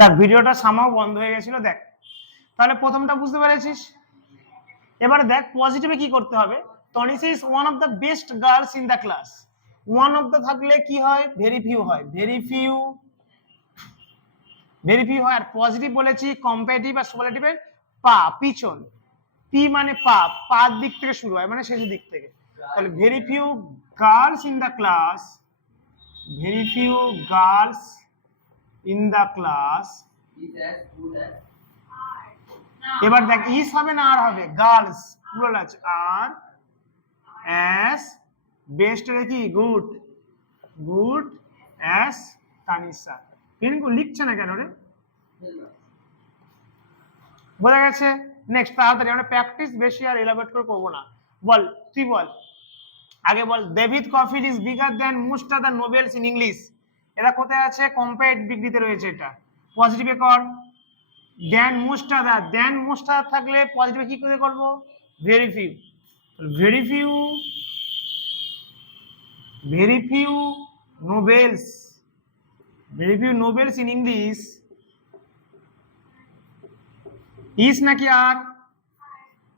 দেখ ভিডিওটা সামাও বন্ধ হয়ে গেছিল, দেখ তাহলে প্রথমটা বুঝতে পেরেছিস। এবারে দেখ পজিটিভে কি করতে হবে। Tanisha is one of the best girls in the class. One of the থাকলে কি হয়, ভেরি ফিউ হয়, ভেরি ফিউ হয়। আর পজিটিভ বলেছি কম্পারেটিভ আর সুপারলেটিভের পা পিছন, পি মানে পা, পার দিক থেকে শুরু হয় মানে শেষের দিক থেকে। তাহলে very few girls in the class, very few girls in the class. এবার দেখ ইস হবে না আর হবে, গার্লস প্লুরাল আছে, আর অ্যাস বেস্ট রে কি গুড, গুড অ্যাস তানিশা। কিন্তু লিখছে না কেন রে, বোঝা গেছে। নেক্সট তাড়াতাড়ি, আমরা প্র্যাকটিস বেশি আর এলাবোরেট করে করবো না। বল তুই বল আগে বল, David Copperfield is bigger than most of the novels in English. এটা কোথায় আছে, কম্পেয়ার্ড ডিগ্রিতে রয়েছে। এটা পজিটিভে কর, than most of the, than most of থাকলে পজিটিভে কি করে করব, very few, very few, very few novels, very few novels in English is নাকি আর,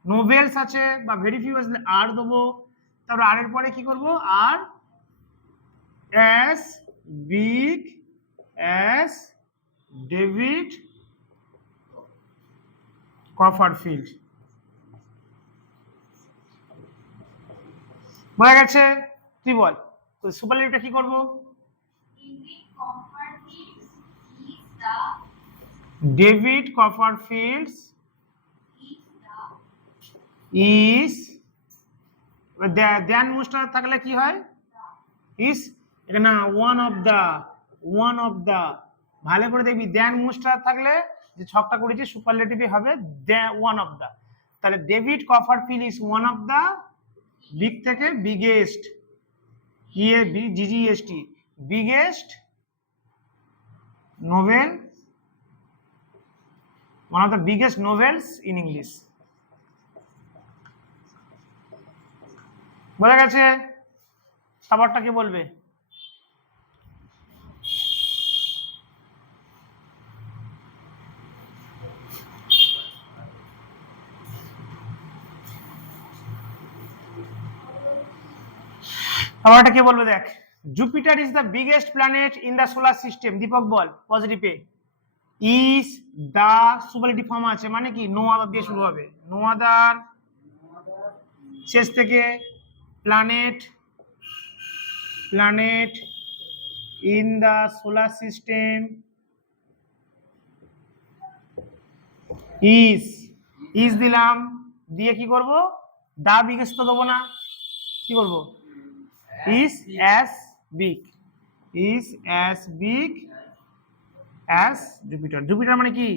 নোবেলস আছে বা ভেরি ফিউ আসলে আর দেবো। তারপর আর এর পরে কি করব, আর as big as David Copperfield. বোঝা গেছে। তুই বল তো সুপারলেটিভটা কি করব, David Copperfield's is, than most থাকলে কি হয়, ইজ, এটা না one of the, one of the. ভালো করে দেখবি, দেন মোস্ট থাকলে যে ছকটা করেছি সুপারলেটিভই হবে ওয়ান অফ দা। তাহলে David Copperfield is one of the, big থেকে বিগেস্ট, ইএ বি জিজিএসটি, biggest novel, one of the biggest novels in English. বোঝা গেছে। খাবারটা কি বলবে, খাবারটা কি বলবে দেখ। Jupiter is the biggest planet in the solar system. Deepak বল পজিটিভে, ইজ দা সুপারলেটিভ ফর্ম আছে মানে কি, নো আদার দিয়ে শুরু হবে, নো আদার শেষ থেকে, planet, planet in the solar system is দিলাম, দিয়ে কি করব, দা বিগেস্ট তো দেবো না, কি করব, is as big, is as big as Jupiter. Jupiter মানে কি,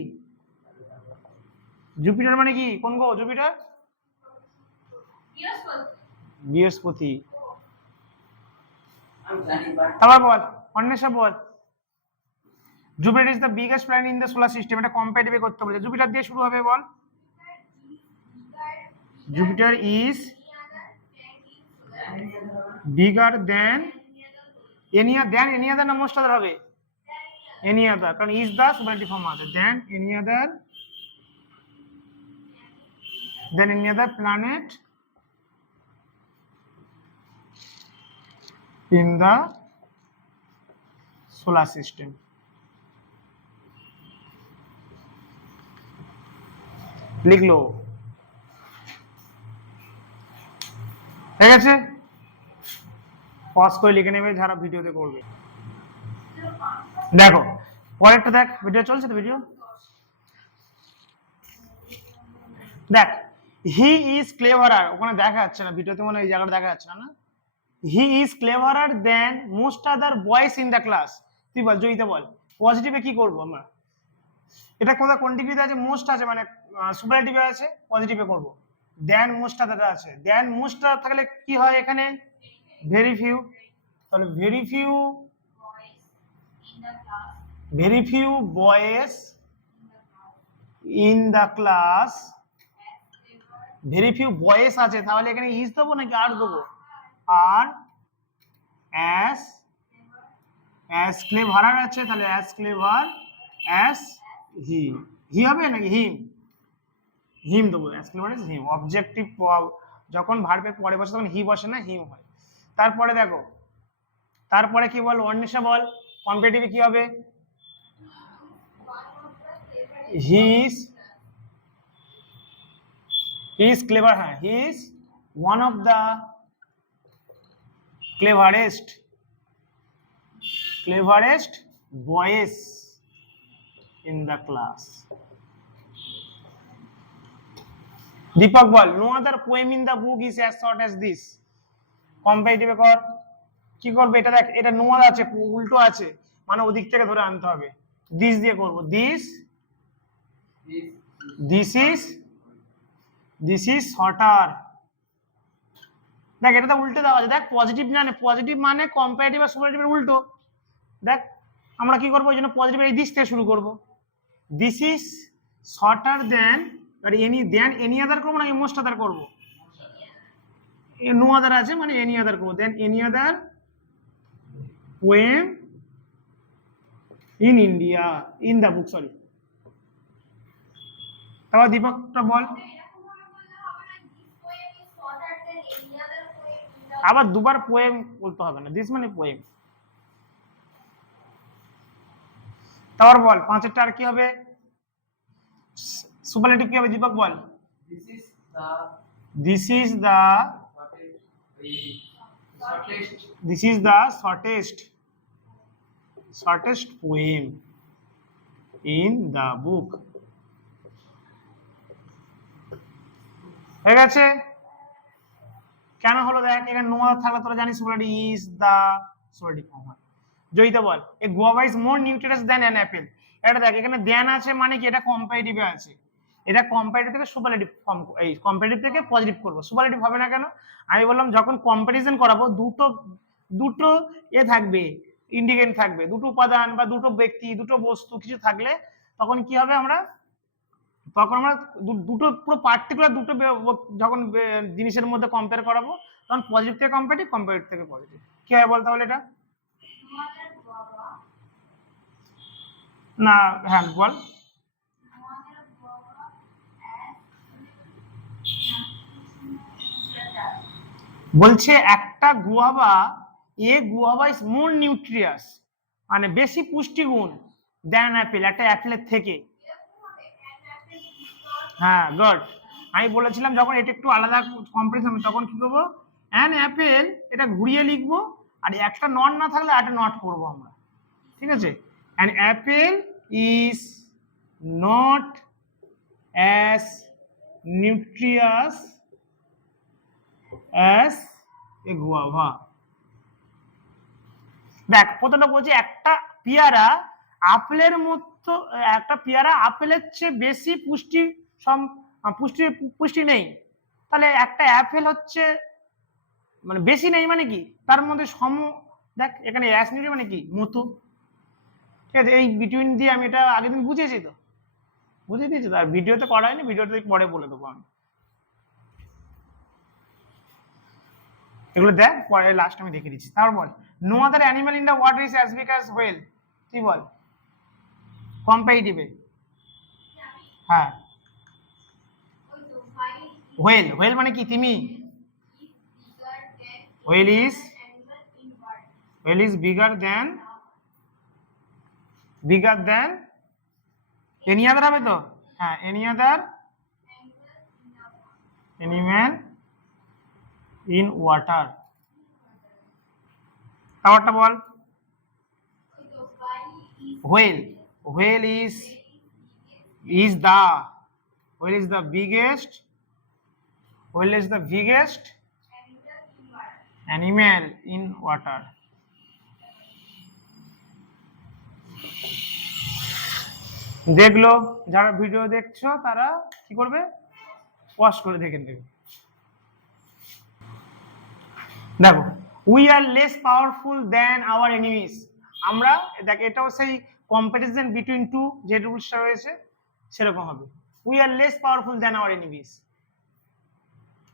জুপিটার মানে কি কোন গো, জুপিটার বৃহস্পতি। তারপর বল অন্বেষা বল, Jupiter is the biggest planet in the solar system. এটা কম্পারেটিভে করতে বলেছে, জুপিটার দিয়ে শুরু হবে, বল Jupiter is bigger than any than, any other না মোস্ট আদার হবে, এনি আদার, কারণ ইজ দা সুপারলেটিভ ফর্ম আছে, দেন any other, then any other planet in the solar system. লিখলো, ঠিক আছে, পজ করে লিখে নেবে যারা ভিডিওতে করবে। দেখো পরেরটা দেখ, ভিডিও চলছে তো, ভিডিও দেখ, হি ইজ ক্লেভারার, ওখানে দেখা যাচ্ছে না ভিডিওতে, মনে হয় এই জায়গাটা দেখা যাচ্ছে না। He is cleverer than most other boys in the class. তুই বল জয়িতা বল পজিটিভে কি করবো আমরা, এটা কোথায় কোন ডিগ্রিতে আছে, মোস্ট আছে মানে সুপারলেটিভে আছে, পজিটিভে করব, দেন মোস্ট আদার আছে, দেন মোস্ট আদার থাকলে কি হয় এখানে, ভেরি ফিউ। তাহলে very few, very few boys in the class, very few boys আছে, তাহলে এখানে ইজ দেবো নাকি আর দেবো, আর অ্যাজ ক্লেভারার আছে, তাহলে অ্যাজ ক্লেভার অ্যাজ হি, হি হবে নাকি হিম, হিম দেবো, as clever is him. Objective যখন ভার্বের পরে বসে তখন হি বসে না, হিম হয়। তারপরে দেখো, তারপরে কি বল, অন্বেষা বল, কম্পিটিটিভে কি হবে? হি ইজ ক্লেভার, হ্যাঁ, he is one of the cleverest boys in the class. Deepak বল, no other poem in the book is as short as this. কম্পারেটিভে কর, কি করবে? এটা দেখ, এটা নো আদার আছে, উল্টো আছে, মানে ওদিক থেকে ধরে আনতে হবে। দিস দিয়ে করব, দিস ইজ শর্টার। দেখ এটা তো উল্টে দেওয়া আছে, দেখ পজিটিভ জানে, পজিটিভ মানে কম্পারেটিভ আর সুপারলেটিভের উল্টো। দেখ আমরা কি করবো, এই জন্য পজিটিভ এই দিস থেকে শুরু করব। দিস ইজ শর্টার দেন, আর এনি আদার করবো নাকি মোস্ট আদার করবো? নো আদার আছে মানে এনি আদার করবো, দেন any other poem in India, in the book, sorry. তারপর দীপকটা বল, আবার দুবার পোয়েম বলতে হবে না, দিস মানে পোয়েম। তারপর বল, পাঁচেরটা আর কি হবে? সুপারলেটিভ কি হবে দীপক বল? This is the shortest poem in the book. হয়ে গেছে? কেন হলো দেখ, এখানে নো আদার থাকলে তোরা জানিস superlative is the superlative form হয়। জয়িতা বল, a guava is more nutritious than an apple. এটা দেখ, এখানে দেন আছে মানে কি, এটা কম্পারেটিভে আছে, এটা কম্পারেটিভ থেকে সুপারলেটিভ ফর্ম, এই কম্পারেটিভ থেকে পজিটিভ করব। সুপারলেটিভ হবে না কেন? আমি বললাম যখন কম্পারিজন করাবো, দুটো এ থাকবে, ইন্ডিকেন্ট থাকবে, দুটো উপাদান বা দুটো ব্যক্তি, দুটো বস্তু কিছু থাকলে তখন কি হবে, আমরা দুটো পুরো পার্টিকুলার দুটো যখন জিনিসের মধ্যে কম্পেয়ার করাবো, তখন পজিটিভ থেকে কম্পারেটিভ, কম্পারেটিভ থেকে পজিটিভ। কি হয় বল তাহলে এটা? না, হ্যাঁ বল। বলছে একটা guava, guava is more nutritious, মানে বেশি পুষ্টিগুণ, দেন অ্যাপেল, একটা অ্যাপেলের থেকে। হ্যাঁ গুড। আমি বলেছিলাম যখন এটা একটু আলাদা কম্পারিজন তখন কি করবো, অ্যান অ্যাপেল এটা ঘুরিয়ে লিখবো, আর একটা নট না থাকলে একটা নট করবো আমরা, ঠিক আছে? An Apple is not as nutritious as a guava. দেখ প্রথমটা বলছে একটা পেয়ারা আপেলের মতো, একটা পেয়ারা আপেলের চেয়ে বেশি পুষ্টি নেই, তাহলে একটা অ্যাপেল হচ্ছে মানে বেশি নেই মানে কি, তার মধ্যে দেখ এখানে অ্যাস নিউট্রি মানে কি, মতো, ঠিক আছে? এই বিটুইন দিয়ে আমি এটা আগের দিন বুঝিয়েছি, তো বুঝিয়ে দিয়েছি তো, আর ভিডিওতে করা হয়নি, ভিডিওতে পরে বলে দেবো আমি। এগুলো দেখ পরে লাস্ট আমি দেখে দিচ্ছি। তারপর বল, no other animal in the water is as big as whale. তুই বল কম্পারেটিভে। হ্যাঁ, হোয়েল মানে কি, তিমি। Whale is bigger than any other হবে তো, হ্যাঁ, any other animal in water. তারপরটা বল, whale is the biggest animal in water. দেখলো, যারা ভিডিও দেখছো তারা কি করবে, ওয়াচ করে দেখে নেবে। দেখো, we are less powerful than our enemies. আমরা দেখ, এটাও সেই কম্পারিজন বিটুইন টু যে রুলসটা রয়েছে সেরকম হবে, we are less powerful than our enemies.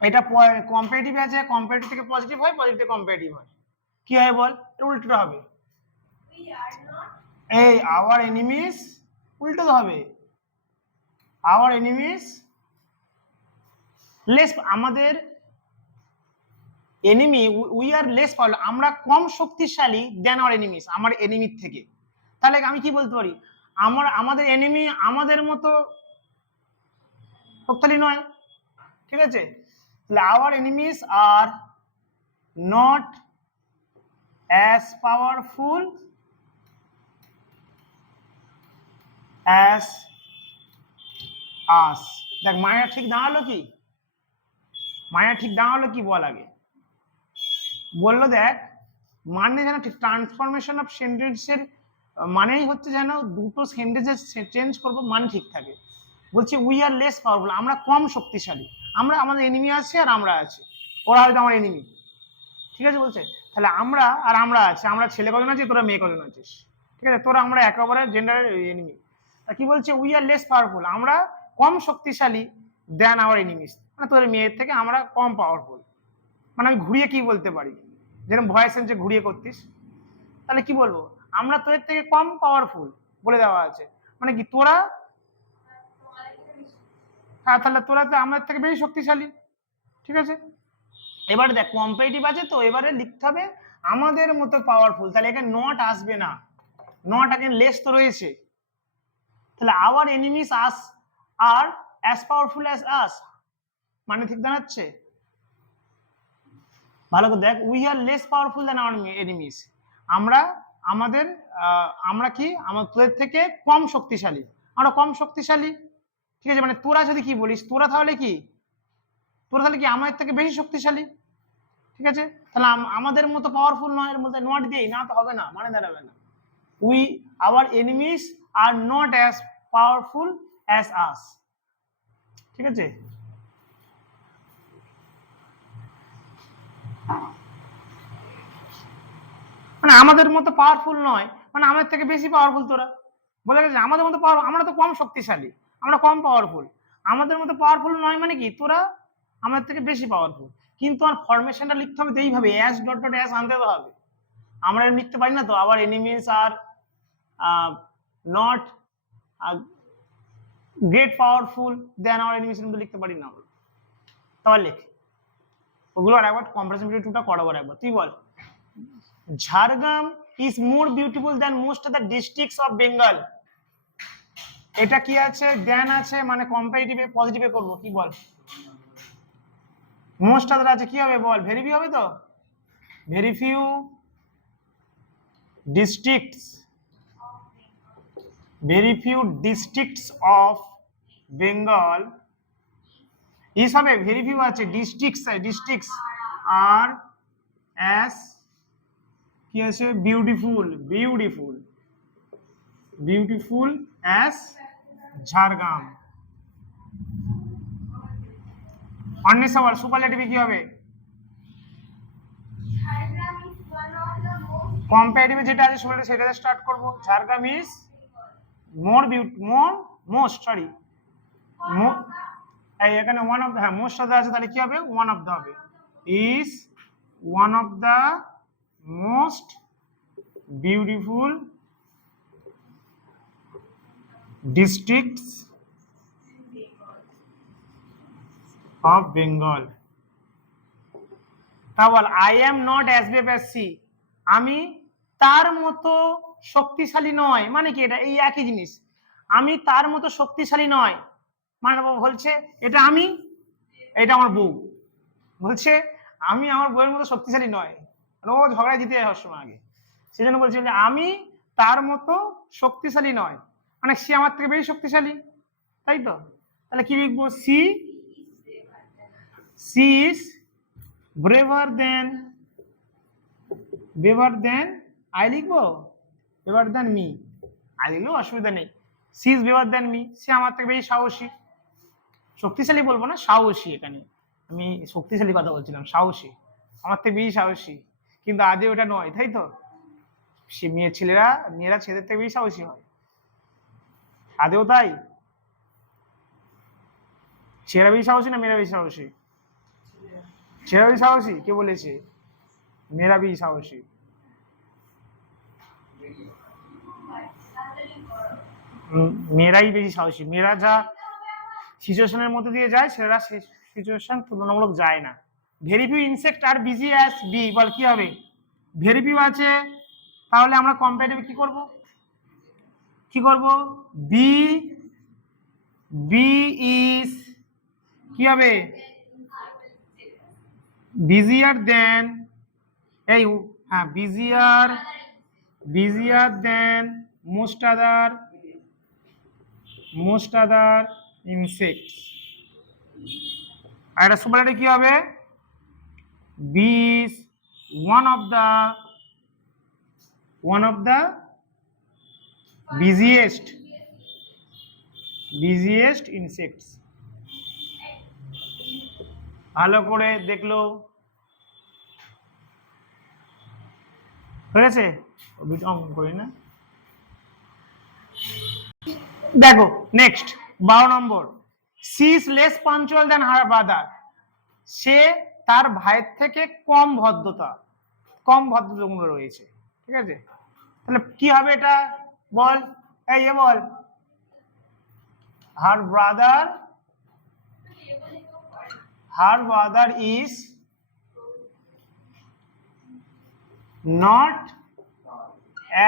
এটা কম্পারেটিভ আছে, কম্পারেটিভ থেকে পজিটিভ হয়, পজিটিভ থেকে কম্পারেটিভ হয়, কি হয় বল? উল্টোটা হবে, এই আওয়ার এনিমিস উল্টো তো হবে, আওয়ার এনিমিস লেস, আমাদের enemy, we are less powerful, আমরা কম শক্তিশালী দেন আওয়ার এনিমিস, আমার এনিমির থেকে। তাহলে আমি কি বলতে পারি, আমাদের এনিমি আমাদের মতো শক্তিশালী নয়, ঠিক আছে। তাহলে our enemies are not as powerful as us. দেখ মায়া ঠিক দাঁড়ালো কি, মায়া ঠিক দাঁড়ালো কি বল আগে বললো, দেখ মানে যেন ঠিক ট্রান্সফরমেশন অফ সেন্টেন্সের মানেই হচ্ছে যেন দুটো সেন্টেন্সের চেঞ্জ করবো মানে ঠিক থাকে। বলছি উই আর লেস পাওয়ারফুল, আমরা কম শক্তিশালী, আমরা আমাদের এনিমি আছে আর আমরা আছি, ওরা হয়তো আমার এনিমি, ঠিক আছে বলছে। তাহলে আমরা আর আমরা আছি, আমরা ছেলে কজন আছি, তোরা মেয়ে কজন আছিস, ঠিক আছে, তোরা আমরা একেবারে জেন্ডারের এনিমি। কি বলছে উই আর লেস পাওয়ারফুল, আমরা কম শক্তিশালী দেন আওয়ার এনিমিস, মানে তোদের মেয়ের থেকে আমরা কম পাওয়ারফুল। মানে আমি ঘুরিয়ে কি বলতে পারি, যেরকম ভয়েস সেন্সে ঘুরিয়ে করতিস, তাহলে কি বলবো, আমরা তোদের থেকে কম পাওয়ারফুল বলে দেওয়া আছে, মানে কি তোরা, হ্যাঁ তাহলে তোরা তো আমাদের থেকে বেশি শক্তিশালী, ঠিক আছে। এবারে দেখ কম্পারেটিভ আছে তো, এবারে লিখতে হবে আমাদের মতো পাওয়ারফুল, তাহলে এখানে নট আসবে না, নট এখানে লেস তো রয়েছে, তাহলে our enemies us are as powerful as us, মানে ঠিক দাঁড়াচ্ছে। ভালো করে দেখ, we are less powerful than our enemies, আমরা আমাদের আমরা কি আমাদের থেকে কম শক্তিশালী, আমরা কম শক্তিশালী, ঠিক আছে। মানে তোরা যদি কি বলিস, তোরা তাহলে কি, তোরা তাহলে কি আমাদের থেকে বেশি শক্তিশালী, ঠিক আছে। তাহলে আমাদের মতো পাওয়ারফুল নয়, এর মধ্যে নট দিই না তো হবে না, মানে দাঁড়াবে না। We our enemies are not as powerful as us, ঠিক আছে। মানে আমাদের মতো পাওয়ারফুল নয়, মানে আমাদের থেকে বেশি পাওয়ারফুল তোরা, বোঝা গেছে, আমাদের মতো পাওয়ার, আমরা তো কম শক্তিশালী, আমরা কম পাওয়ারফুল, আমাদের মতো পাওয়ারফুল নয় মানে কি তোরা আমাদের থেকে বেশি পাওয়ারফুল, কিন্তু আমার ফরমেশনটা লিখতে হবে তো এইভাবে, অ্যাস ডট ডট অ্যাস আনতে তো হবে, আমরা লিখতে পারি না তো আবার enemies are not great powerful than our enemies, কিন্তু লিখতে পারি না আমরা, তাহলে লেখ ওগুলো আর একবার কম্পারিজন ভিডিও 2টা করাবো একবার। তুই বল, Jhargram is more beautiful than most of the districts of Bengal, এটা কি আছে, দেন আছে, মানে কম্পারেটিভে পজিটিভে করব, কি বল, মোস্ট অফ দ্য আছে, কি হবে বল, ভেরি ফিউ হবে তো, very few districts, very few districts of Bengal, is হবে, ভেরি ফিউ আছে, ডিস্ট্রিক্টস আর অ্যাস কি আছে, beautiful, beautiful, beautiful as Jhargram. অন্যের সবার সুপারলেটিভে কি হবে, কম্পারেটিভে যেটা আছে সেটাতে স্টার্ট করব, Jhargram is more most sorry এই এখানে ওয়ান অফ, হ্যাঁ মোস্ট অফ দ্য আছে, তাহলে কি হবে, ওয়ান অফ দ্য হবে, is one of the most beautiful districts of Bengal. তা বল, I am not as brave as she, আমি তার মতো শক্তিশালী নয়, মানে কি এটা এই একই জিনিস, আমি তার মতো শক্তিশালী নয়, মানে বলছে এটা আমি, এটা আমার বউ, বলছে আমি আমার বউয়ের মতো শক্তিশালী নয়, ও ঝগড়ায় জিতে যায় সবসময় আগে, সেই জন্য বলছে যে আমি তার মতো শক্তিশালী নয়, মানে সে আমার থেকে বেশি শক্তিশালী, তাই তো। তাহলে কি লিখবো, she is braver than I লিখবো, ব্রেভার দেন মি, আই লিখলেও অসুবিধা নেই, she is braver than me, সে আমার থেকে বেশি সাহসী, শক্তিশালী বলবো না, সাহসী, এখানে আমি শক্তিশালী কথা বলছিলাম, সাহসী, আমার থেকে বেশি সাহসী, কিন্তু আদে ওটা নয়, তাই তো, সে মেয়েরা ছেলেদের থেকে বেশি সাহসী হয়, আদেও তাই, ছেলেরা বেশি সাহসী না মেয়েরা বেশি সাহসী, ছেলেরা বেশি সাহসী, কে বলেছে, মেয়েরা বেশি সাহসী, মেয়েরাই বেশি সাহসী, মেয়েরা যা সিচুয়েশনের মধ্যে দিয়ে যায় সেরা সিচুয়েশন তুলনামূলক যায় না। ভেরি ফিউ ইনসেক্ট আর বিজি অ্যাজ বি, বল কি হবে? ভেরি ফিউ আছে, তাহলে আমরা কম্পারেটিভ কি করব? কি করব? বি, বি ইজ কি হবে? বিজিয়ার দেন, এই হ্যাঁ বিজিয়ার দেন মোস্ট আদার ইনসেক্টস। আর এটা সুপারলেটিভ কি হবে? B is one of the busiest insects. ভালো করে দেখলো, হয়েছে? অঙ্কন করি না, দেখো নেক্সট 12 নম্বর, she is less punctual than her brother, সে তার ভাইয়ের থেকে কম ভদ্রগুণ রয়েছে, ঠিক আছে? তাহলে কি হবে এটা বল, এই বল, her brother is not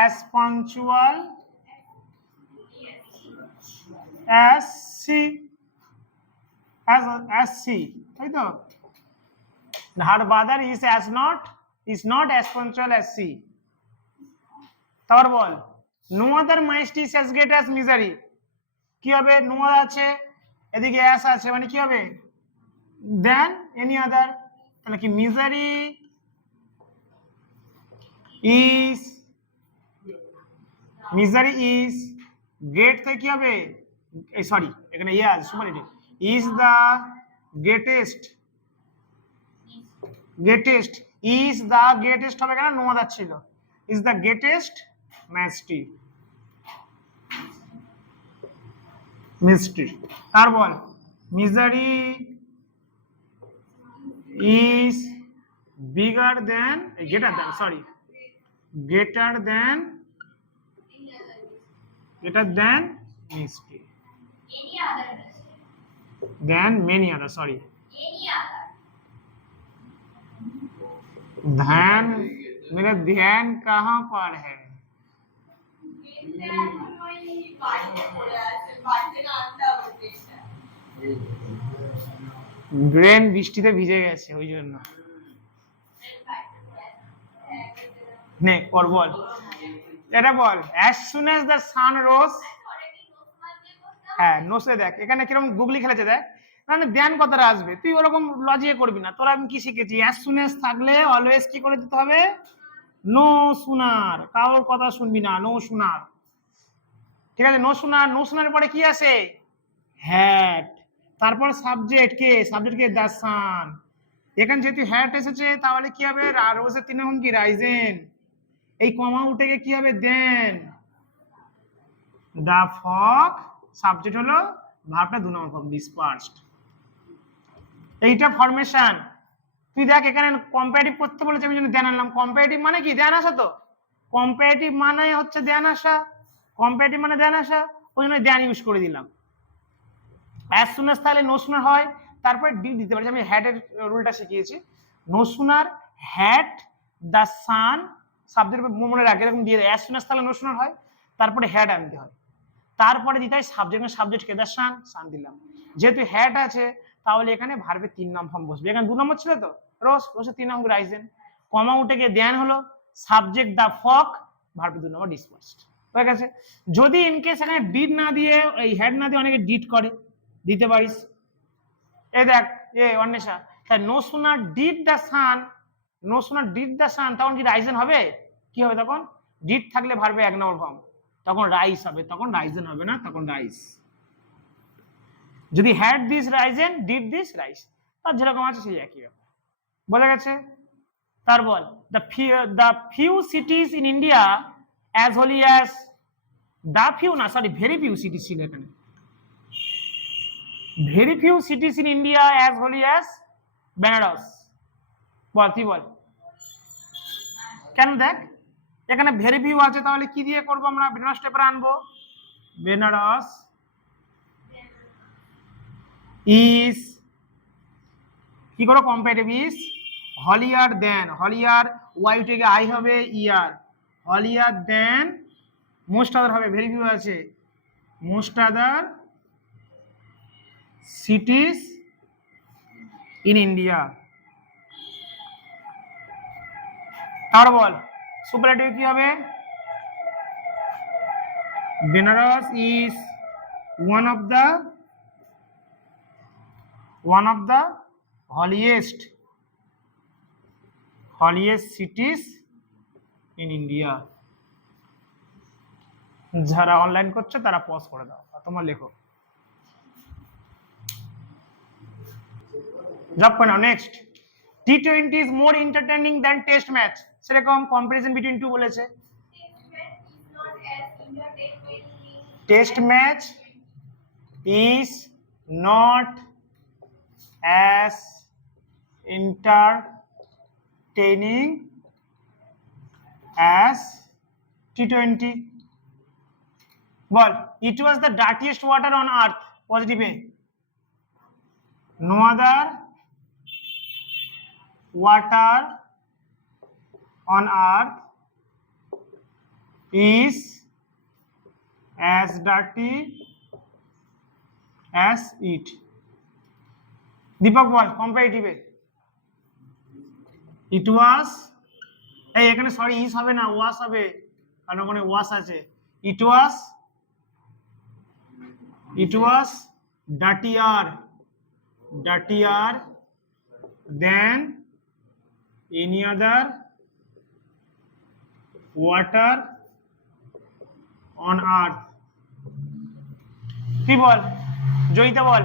as punctual as she, তাই তো? her brother is not as punctual as she. তারপর বল, no other mice is as great as misery, কি হবে? no other আছে, এদিকে as আছে, মানে কি হবে? than any other, তাহলে কি misery is great থেকে কি হবে? এই সরি, এখানে ইয়ে আছে সুপারলেটিভ, is the greatest হবে কেন? নো আদার ছিল, is the greatest mystery। তার বল, misery is greater than mystery than many other, ध्यान, मेरा ध्यान कहाँ पर है? ব্রেন বৃষ্টিতে ভিজে গেছে ওই জন্য। নে পর বল, এটা বল, as soon as the sun rose, হ্যাঁ নোসে দেখ এখানে কিরকম গুগলি খেলেছে, দেখ মানে ধ্যান কথাটা আসবে, তুই ওরকম লজিয়ে করবি না। তোরা আমি কি শিখেছি, as soon as থাকলে অলওয়েজ কি করে দিতে হবে? নো সুনার, কারোর কথা শুনবি না, নো সুনার, ঠিক আছে? নো সুনার পরে কি আসে? হ্যাড, তারপর সাবজেক্ট কে দ্য সান, এখানে যেহেতু হ্যাড এসেছে তাহলে কি হবে? রোজের 3 নাম কি? রাইজেন, এই কমা উঠে গিয়ে কি হবে? দেন দ্য ফগ, সাবজেক্ট হলো, ভার্বটা 2 নম্বর ফর্ম ডিসপার্সড। এইটা ফরমেশন। তুই দেখ এখানে কম্পারেটিভ করতে বলেছে, আমি জন্য ধ্যান আনলাম। কম্পারেটিভ মানে কি? ধ্যান আসা। তো কম্পারেটিভ মানে হচ্ছে ধ্যান আসা, কম্পারেটিভ মানে ধ্যান আসা, ওই জন্য ধ্যান ইউজ করে দিলাম। অ্যাজ সুন অ্যাজ তাহলে নো সুনার হয়, তারপরে ডি দিতে পারি। আমি হ্যাড এর রুলটা শিখিয়েছি, no sooner had the sun, subject মনে রাখে এরকম দিয়ে দেয়। অ্যাজ সুন অ্যাজ তাহলে নো সুনার হয়, তারপরে হ্যাড আনতে হয়, তারপরে দিতে হয় সাবজেক্ট কে দ্য সান দিলাম। যেহেতু হ্যাড আছে তাহলে এখানে ভার্বের 3 নম্বর ফর্ম বসবে। এখানে 2 নম্বর ছিল তো, রোজের 3 নম্বর রাইজেন, কমা উঠে গিয়ে দেন হলো, সাবজেক্ট দ্য ফক, ভার্বের 2 নম্বর ডিসপার্সড হয়ে গেছে। যদি ইনকেস এখানে ডিড না দিয়ে, এই হ্যাড না দিয়ে অনেকে ডিড করে, দিতে পারিস। এই দেখ অন্বেষা, তাই no sooner did the sun, তখন কি রাইজেন হবে? কি হবে তখন? ডিড থাকলে ভার্বে 1 নম্বর ফর্ম, তখন রাইস হবে, তখন রাইজেন হবে না, তখন রাইস। যদি had this risen, did this rise, তার যেরকম আছে সেই একই ব্যাপার, বোঝা গেছে? তার বল, the few cities in India as holy as, the few না সরি ভেরি ফিউ সিটিজ ছিল এখানে, very few cities in India as holy as Benares, বল তুই বল কেন? দেখ এখানে ভেরি ফিউ আছে, তাহলে কি দিয়ে করবো আমরা? বেনারস পেপার আনবো, বেনারস ইজ কি করো comparative is holier than, holier Y থেকে আই হবে ইয়ার, হলিয়ার দেন মোস্ট আদার হবে, ভেরি ফিউ আছে, most other cities in India. তারপর বল সুপারলেটিভ কি হবে, Benaras is one of the holiest cities in India। যারা অনলাইন করছো তারা পজ করে দাও আর তোমার লেখো। জব করে নাও। Next, T20 is more entertaining than test match, সেরকম কম্পারিজন বিটুইন টু বলেছে। Test match is not as entertaining as T20। বল, it was the dirtiest water on earth, positive A, no other water on earth is as dirty as it। দীপক বল কম্পারেটিভে, it was, এই এখানে sorry is হবে না, ওয়াস হবে, কারণ ওখানে ওয়াস আছে। ইট ওয়াজ dirtier than any other water on earth। কি বল জয়িতা বল,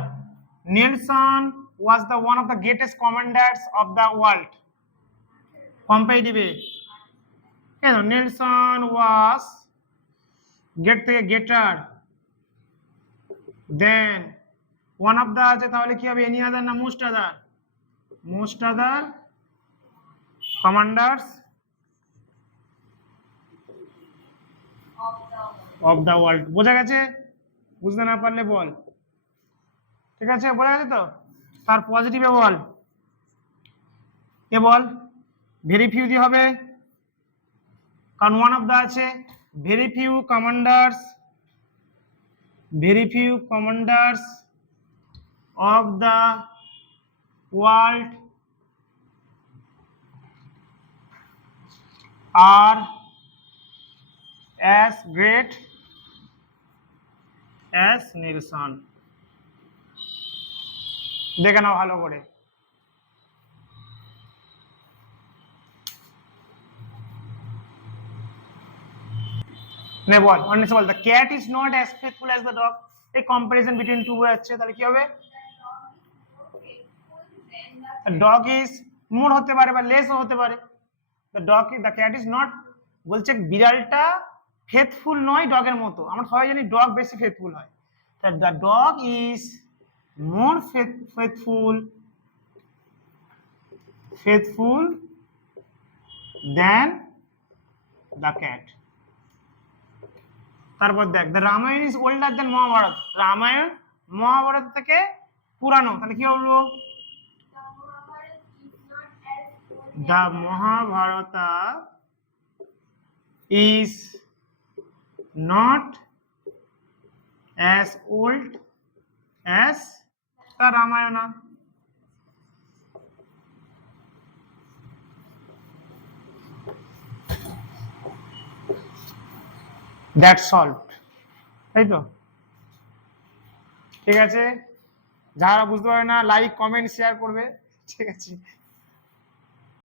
Nelson was the one of the greatest commanders of the world, comparative। কেন নেলসন was গেট থেকে গেটার, দেন ওয়ান অফ দা আছে, তাহলে কি হবে এনি আদার না most other, commanders of the world. বোঝা গেছে? বুঝতে না পারলে বল, ঠিক আছে বোঝা গেছে তো? তার পজিটিভে বল, এ বল ভেরি ফিউ দিয়ে হবে, কারণ ওয়ান অফ দা আছে, very few commanders of the world are as great as Nelson। দেখে নাও ভালো করে। নে বল অন্য বল, the cat is not as faithful as the dog। এই কম্পারিজন বিটুইন টু আছে, তাহলে কি হবে? ডগ ইজ মোর হতে পারে বা লেস হতে পারে। দ্য ক্যাট ইজ নট, বলছে বিড়ালটা ফেথফুল নয় ডগের মতো। আমরা সবাই জানি ডগ বেশি ফেথফুল হয়, the dog is more faithful than the cat. তারপর দেখ, the Ramayana is older than Mahabharata. Ramayana Mahabharata থেকে পুরানো, তাহলে কি বলবো? The Mahabharata is not as old as the Ramayana। That's solved, তাই তো? ঠিক আছে, যারা বুঝতে পারে না লাইক কমেন্ট শেয়ার করবে, ঠিক আছে।